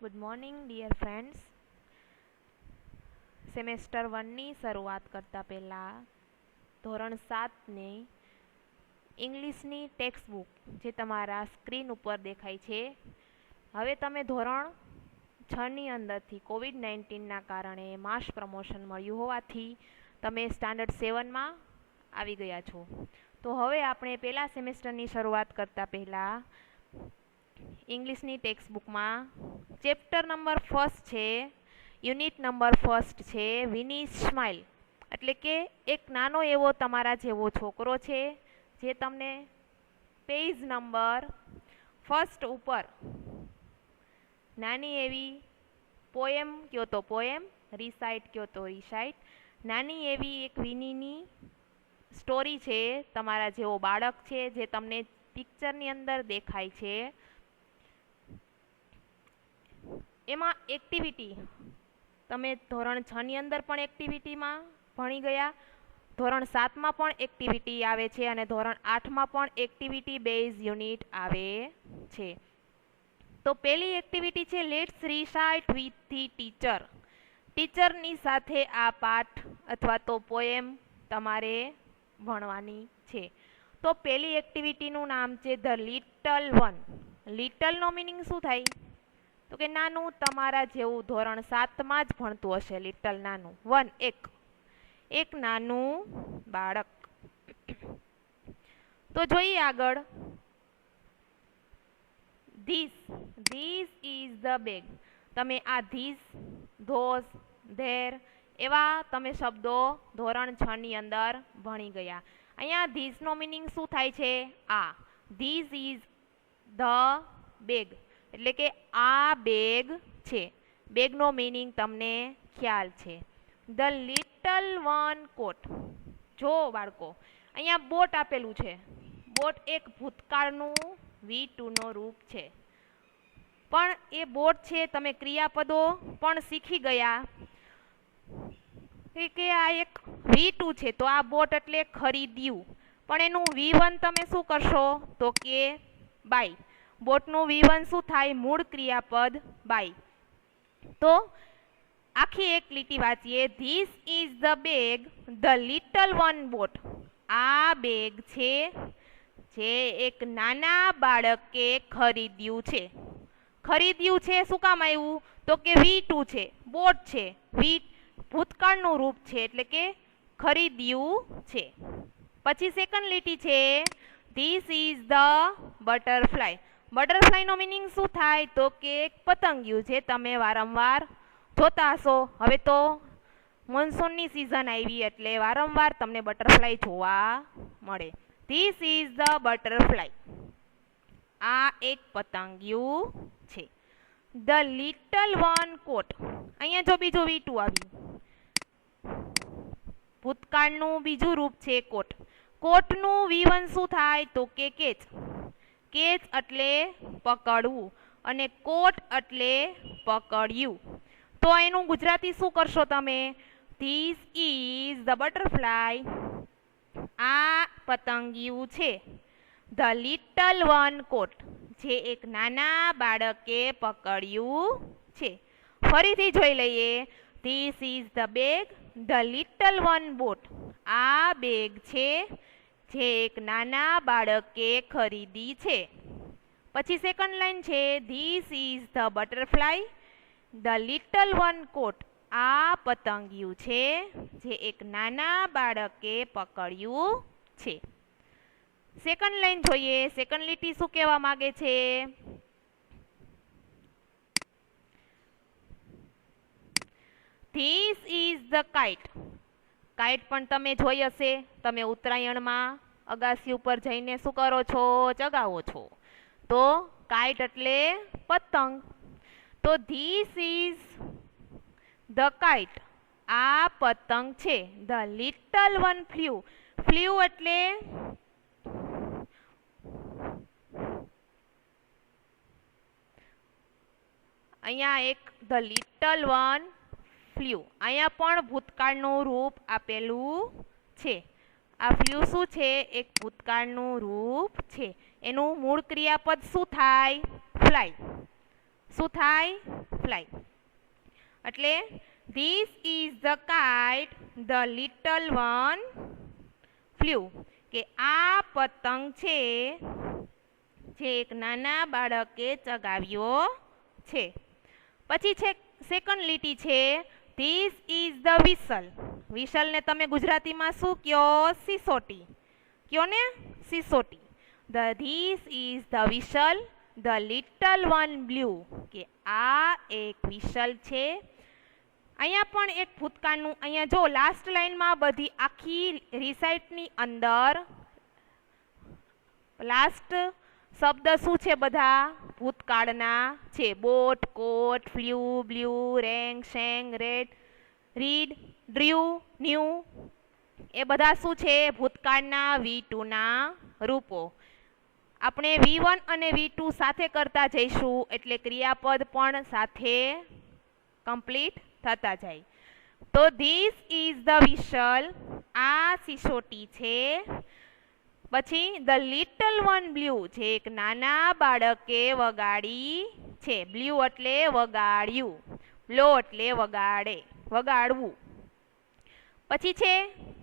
Good morning dear friends. Semester 1ની શરૂઆત કરતાં પહેલાં ધોરણ 7ની ઇંગ્લિશની ટેક્સ્ટ બુક જે તમારા સ્ક્રીન ઉપર દેખાય છે, હવે તમે ધોરણ 6ની અંદરથી કોવિડ-19ના કારણે માસ પ્રમોશન મળ્યું હોવાથી તમે સ્ટાન્ડર્ડ 7માં આવી ગયા છો. તો હવે આપણે પહેલા સેમેસ્ટરની શરૂઆત કરતાં પહેલાં ઇંગ્લિશની ટેક્સ્ટ બુકમાં ચેપ્ટર નંબર 1 છે, યુનિટ નંબર 1 છે વિની સ્માઇલ. એટલે કે એક નાનો એવો તમારા જેવો છોકરો છે જે તમને પેજ નંબર 1 ઉપર નાની એવી પોએમ કયો તો પોએમ, રિસાઇટ કયો તો રિસાઇટ, નાની એવી એક વિનીની સ્ટોરી છે. તમારા જેવો બાળક છે જે તમને પિક્ચરની અંદર દેખાય છે. એમાં એક્ટિવિટી તમે ધોરણ 6ની અંદર પણ એક્ટિવિટીમાં ભણી ગયા, ધોરણ 7માં પણ એક્ટિવિટી આવે છે અને ધોરણ 8માં પણ એક્ટિવિટી બેઝ યુનિટ આવે છે. તો પહેલી એક્ટિવિટી છે let's recite with the teacher. ટીચરની સાથે આ પાઠ અથવા તો પોએમ તમારે ભણવાની છે. તો પહેલી એક્ટિવિટીનું નામ છે ધ લિટલ વન. લિટલનો મિનિંગ શું થાય? તો કે નાનું, તમારા જેવું ધોરણ 7માં જ ભણતું હશે. લિટલ નાનું, વન એક નાનું બાળક. તો જોઈએ આગળ. This is the bag. તમે આ ધીસ, ધોઝ, ધેર એવા તમે શબ્દો ધોરણ 6ની અંદર ભણી ગયા. અહીંયા ધીસનો મિનિંગ શું થાય છે? આ. ધીસ ઇઝ ધ બેગ એટલે કે આ બેગ છે. બેગનો મિનિંગ તમને ખ્યાલ છે. ધ લિટલ વન કોટ. જો બાળકો, અહીંયા બોટ આપેલું છે. બોટ એક ભૂતકાળનું V2નો રૂપ છે. પણ એ બોટ છે, તમે ક્રિયાપદો પણ શીખી ગયા કે આ એક V2 છે તો આ બોટ એટલે ખરીદ્યું. પણ એનું V1 તમે શું કરશો? તો કે બાય. બોટનું V1 શું થાય? મૂળ ક્રિયાપદ બાય. તો આખી એક લીટી વાંચીએ. This is the bag the little one bought. આ બેગ છે જે એક નાના બાળકે ખરીદ્યું છે. ખરીદ્યું છે શું કામ આવ્યું? તો કે V2 છે, બોટ છે, ભૂતકાળનું રૂપ છે એટલે કે ખરીદ્યું છે. પછી સેકન્ડ લીટી છે ધીસ ઇઝ ધ બટરફ્લાય. બટરફ્લાયનો મિનિંગ શું થાય? તો કે એક પતંગિયું જે તમે વારંવાર જોતા હશો. હવે તો મોન્સૂનની સિઝન આવી એટલે વારંવાર તમને બટરફ્લાય જોવા મળે. This is the butterfly. આ એક પતંગિયું છે. ધ લિટલ વન કોટ. અહીંયા જો બીજું V2 આવ્યું. ભૂતકાળનું બીજું રૂપ છે કોટ. કોટનું V1 શું થાય? તો કે કેચ. કેચ એટલે પકડવું અને કોટ એટલે પકડ્યું. તો એનું ગુજરાતી શું કરશો તમે? This is the butterfly. આ પતંગિયું છે. ધ લિટલ વન કોટ જે એક નાના બાળકે પકડ્યું છે. ફરીથી જોઈ લઈએ. This is the bag the little one bought. આ બેગ છે જે એક નાના બાળકે ખરીદી છે. પછી સેકન્ડ લાઈન છે this is the butterfly the little one caught. આ પતંગિયું છે જે એક નાના બાળકે પકડ્યું છે. સેકન્ડ લાઈન જોઈએ. સેકન્ડ લીટી શું કહેવા માંગે છે? This is the kite. Kite પણ તમે જોઈ હશે. તમે ઉત્તરાયણમાં અગાસી ઉપર જઈને શું કરો છો? ચગાવો છો. તો કાઇટ એટલે પતંગ. તો ધીસ ઇઝ ધ કાઇટ. આ પતંગ છે. The little one flew. Flew એટલે અહીંયા એક ધ લિટલ વન ફ્લ્યુ. અહીંયા પણ ભૂતકાળનું રૂપ આપેલું છે. આ ફ્લ્યુ શું છે? એક ભૂતકાળનું રૂપ છે. એનું મૂળ ક્રિયાપદ શું થાય? ફ્લાય. શું થાય? ફ્લાય. એટલે this is the kite the little one flew, કે આ પતંગ છે જે એક નાના બાળકે ચગાવ્યો છે. પછી છે સેકન્ડ લીટી છે ધીસ ઇઝ ધ વિસલ. વિસલને તમે ગુજરાતીમાં શું કહો? સિસોટી. કયો ને? સિસોટી. This is the whistle the little one blew, કે આ એક વિસલ છે. અહીંયા પણ એક ભૂતકાળનું, અહીંયા જો લાસ્ટ લાઈનમાં બધી આખી રિસાઇટની અંદર લાસ્ટ શબ્દ શું છે? બધા ભૂતકાળના છે. Bought, caught, flew, blew, rang, sang, read, read, drew, knew, એ બધા શું છે? ભૂતકાળના V2 ના રૂપો. આપણે V1 અને V2 સાથે કરતા જઈશું એટલે ક્રિયાપદ પણ સાથે કમ્પ્લીટ થતા જાય. તો ધીસ ઇઝ ધ વિસલ, આ સિસોટી છે. પછી ધ લિટલ વન બ્લુ, જે એક નાના બાળકે વગાડી છે. બ્લુ એટલે વગાડ્યું, બ્લો એટલે વગાડે, વગાડવું. પછી છે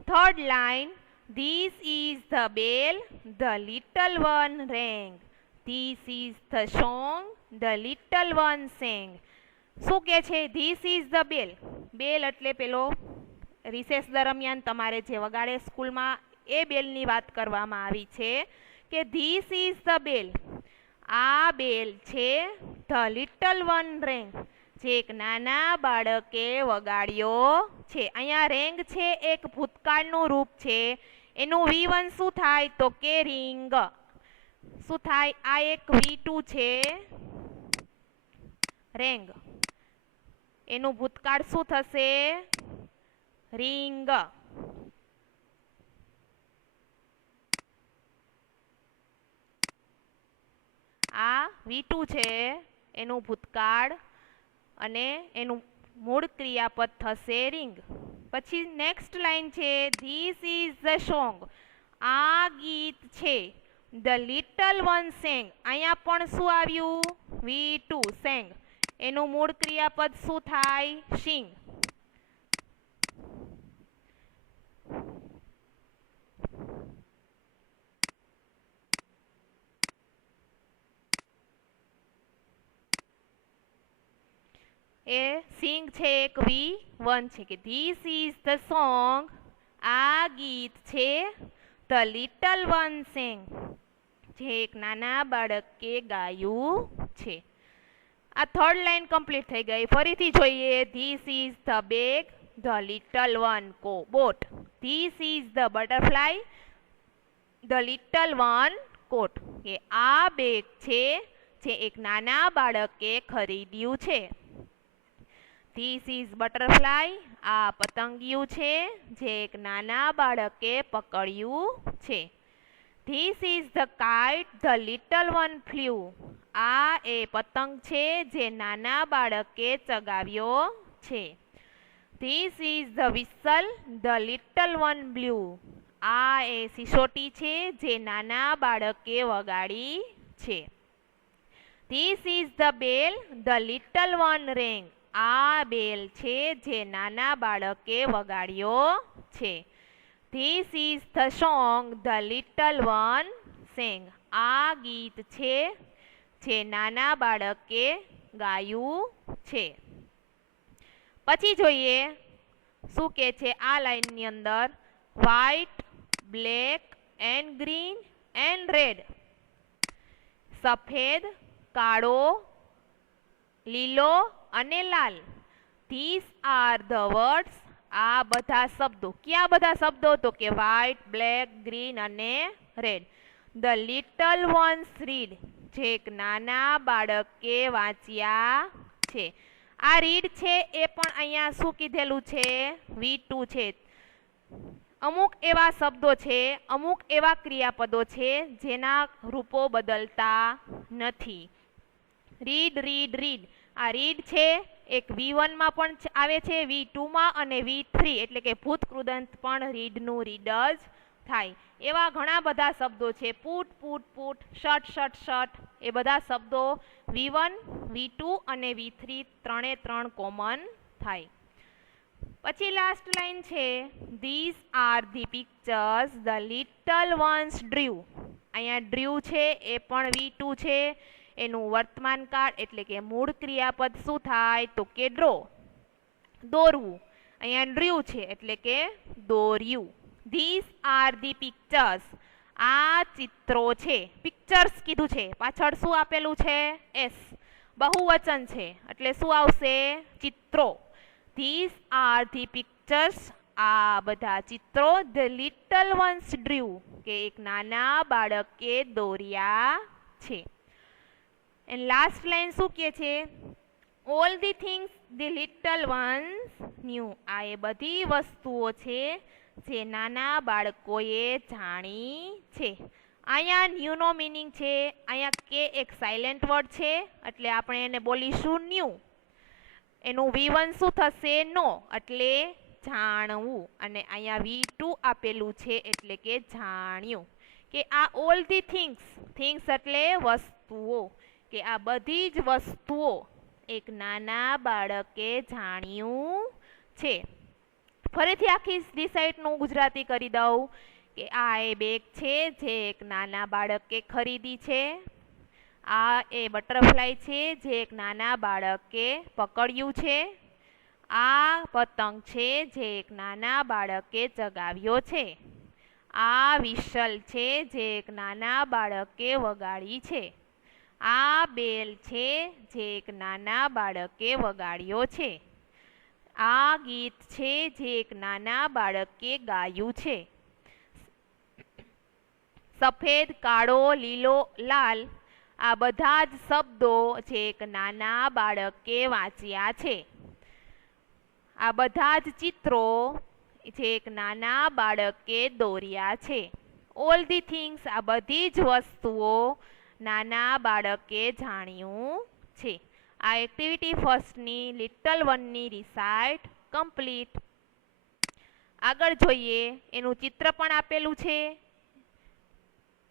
third line this is the bell the little one rang, this is the song the little one sang. શું કે છે? This is the bell. Bell એટલે પેલો રિસેસ દરમિયાન તમારે જે વગાડે સ્કૂલમાં, એ બેલની વાત કરવામાં આવી છે કે ધીસ ઇઝ ધ બેલ, આ બેલ છે. ધ લિટલ વન રેંગ, જે એક નાના બાળકે વગાડ્યો છે. અહીંયા રેંગ છે એક ભૂતકાળનું રૂપ છે. એનું V1 શું થાય? તો કે રિંગ. શું થાય? આ એક V2 છે રેંગ, એનું ભૂતકાળ શું થશે? રિંગ. આ V2 છે એનું ભૂતકાળ અને એનું મૂળ ક્રિયાપદ થશે રિંગ. પછી નેક્સ્ટ લાઈન છે ધીસ ઇઝ ધ સોંગ, આ ગીત છે. ધ લિટલ વન સેંગ, અહીંયા પણ શું આવ્યું? V2 સેંગ, એનું મૂળ ક્રિયાપદ શું થાય? સિંગ. એ સિંગ છે એક V1 છે કે ધીસ ઇઝ ધ સોંગ, આ ગીત છે. ધ લિટલ વન સેંગ, જે એક નાના બાળકે ગાયું છે. આ થર્ડ લાઈન કમ્પ્લીટ થઈ ગઈ. ફરીથી જોઈએ this is the bag the little one bought, this is the butterfly the little one caught, કે આ બેગ છે જે એક નાના બાળકે ખરીદ્યું છે. ધીસ ઇઝ બટરફ્લાય, આ પતંગિયું છે જે એક નાના બાળકે પકડ્યું છે. This is the kite the little one flew, આ એ પતંગ છે જે નાના બાળકે ચગાવ્યો છે. This is the whistle the little one blue, આ એ સિસોટી છે જે નાના બાળકે વગાડી છે. This is the bell the little one રેંગ, આ બેલ છે જે નાના બાળકે વગાડ્યો છે. This is the song the little one sang, આ ગીત છે જે નાના બાળકે ગાયું છે. પછી જોઈએ શું કે છે આ લાઈનની અંદર white, black and green and red, સફેદ, કાળો, લીલો અને લાલ. ધીસ આર ધ વર્ડ્સ, આ બધા શબ્દો. કયા બધા શબ્દો? તો કે વ્હાઇટ, બ્લેક, ગ્રીન અને red. The little once read, જે એક નાના બાળકે વાંચ્યા છે. આ રીડ છે એ પણ અહીંયા શું કીધેલું છે? V2 છે. અમુક એવા શબ્દો છે, અમુક એવા ક્રિયાપદો છે જેના રૂપો બદલતા નથી. Read, read, read. આ રીડ છે એક V1 માં પણ આવે છે, V2 માં અને V3 એટલે કે ભૂત કૃદંત પણ રીડનું રીડ જ થાય. એવા ઘણા બધા શબ્દો છે. Put, put, put, shut, shut, shut, એ બધા શબ્દો V1 V2 અને V3 ત્રણે ત્રણ કોમન થાય. પછી લાસ્ટ લાઈન છે these are the pictures the little once ડ્રીવ. અહીંયા ડ્રીવ છે એ પણ V2 છે, એનું વર્તમાન કાળ એટલે કે મૂળ ક્રિયાપદ શું થાય તો કે ડ્રો, દોરવું. અહીંયા ડ્રીવ છે એટલે કે દોર્યું. ધીઝ આર ધી પિક્ચર્સ, આ ચિત્રો છે. પિક્ચર્સ કીધું છે, પાછળ શું આપેલું છે એસ, બહુવચન છે એટલે શું આવશે ચિત્રો. ધીઝ આર ધી પિક્ચર્સ, આ બધા ચિત્રો ધ લિટલ વન્સ ડ્રીવ, કે એક નાના બાળકે દોર્યા છે. એન્ડ લાસ્ટ લાઈન શું કહે છે all the things the little once new. આ એ બધી વસ્તુઓ છે જે નાના બાળકોએ જાણી છે. અહીંયા ન્યૂનો મિનિંગ છે, અહીંયા કે એક સાયલેન્ટ વર્ડ છે એટલે આપણે એને બોલીશું ન્યૂ. એનું V1 શું થશે નો, એટલે જાણવું. અને અહીંયા V2 આપેલું છે એટલે કે જાણ્યું. કે આ ઓલ ધી થિંગ્સ, થિંગ્સ એટલે વસ્તુઓ, કે આ બધી જ વસ્તુઓ એક નાના બાળકે જાણ્યું છે. ફરીથી આખી ધી સાઈડનું ગુજરાતી કરી દઉં કે આ એ બેગ છે જે એક નાના બાળકે ખરીદી છે. આ એ બટરફ્લાય છે જે એક નાના બાળકે પકડ્યું છે. આ પતંગ છે જે એક નાના બાળકે ચગાવ્યો છે. આ વિશલ છે જે એક નાના બાળકે વગાડી છે. આ બેલ છે જે એક નાના બાળકે વગાડ્યો છે. આ ગીત છે જે એક નાના બાળકે ગાયું છે. સફેદ, કાળો, લીલો, લાલ, આ બધા જ શબ્દો જે એક નાના બાળકે વાંચ્યા છે. આ બધા જ ચિત્રો જે એક નાના બાળકે દોર્યા છે. ઓલ ધી થિંગ્સ, આ બધી જ વસ્તુઓ નાના બાળકે જાણ્યું છે. આ એક્ટિવિટી ફર્સ્ટની લિટલ વનની રિસાઇટ કમ્પ્લીટ. આગળ જોઈએ, એનું ચિત્ર પણ આપેલું છે.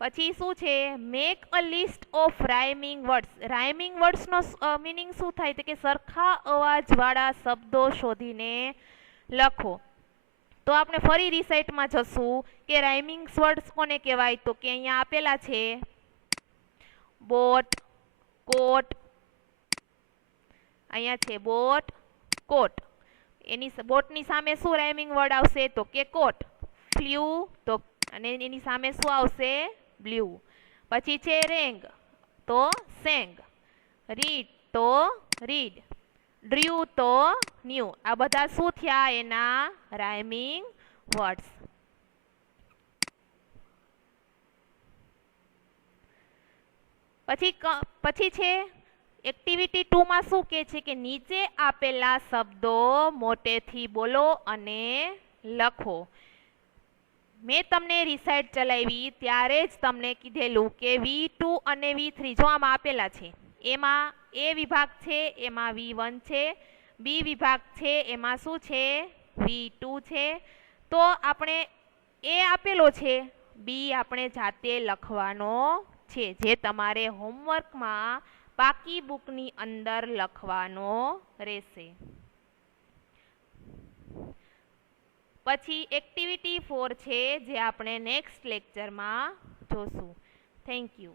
પછી શું છે make a list of rhyming words. Rhyming વર્ડ્સનો મિનિંગ શું થાય તો કે સરખા અવાજવાળા શબ્દો શોધીને લખો. તો આપણે ફરી રિસાઇટમાં જશું કે રાઇમિંગ વર્ડ્સ કોને કહેવાય તો કે અહીંયા આપેલા છે બોટ, કોટ. અહીંયા છે બોટ, કોટ. એની બોટની સામે શું રાઇમિંગ વર્ડ આવશે તો કે કોટ. ફ્લ્યુ તો અને એની સામે શું આવશે બ્લુ. પછી છે રેંગ તો સેંગ, રીડ તો રીડ, ડ્રીવ તો ન્યૂ. આ બધા શું થયા એના રાઇમિંગ વર્ડ્સ. પછી છે એક્ટિવિટી 2 માં શું કહે છે કે નીચે આપેલા શબ્દો મોટેથી બોલો અને લખો. મેં તમને રિસાઇટ ચલાવી ત્યારે જ તમને કીધેલું કે V2 અને V3 જો આમાં આપેલા છે, એમાં A વિભાગ છે એમાં V1 છે, B વિભાગ છે એમાં શું છે V2 છે. તો આપણે A આપેલો છે, B આપણે જાતે લખવાનો છે, જે તમારે હોમવર્કમાં પાકી બુકની અંદર લખવાનો રહેશે. પછી એક્ટિવિટી 4 છે જે આપણે નેક્સ્ટ લેક્ચરમાં જોશું. Thank you.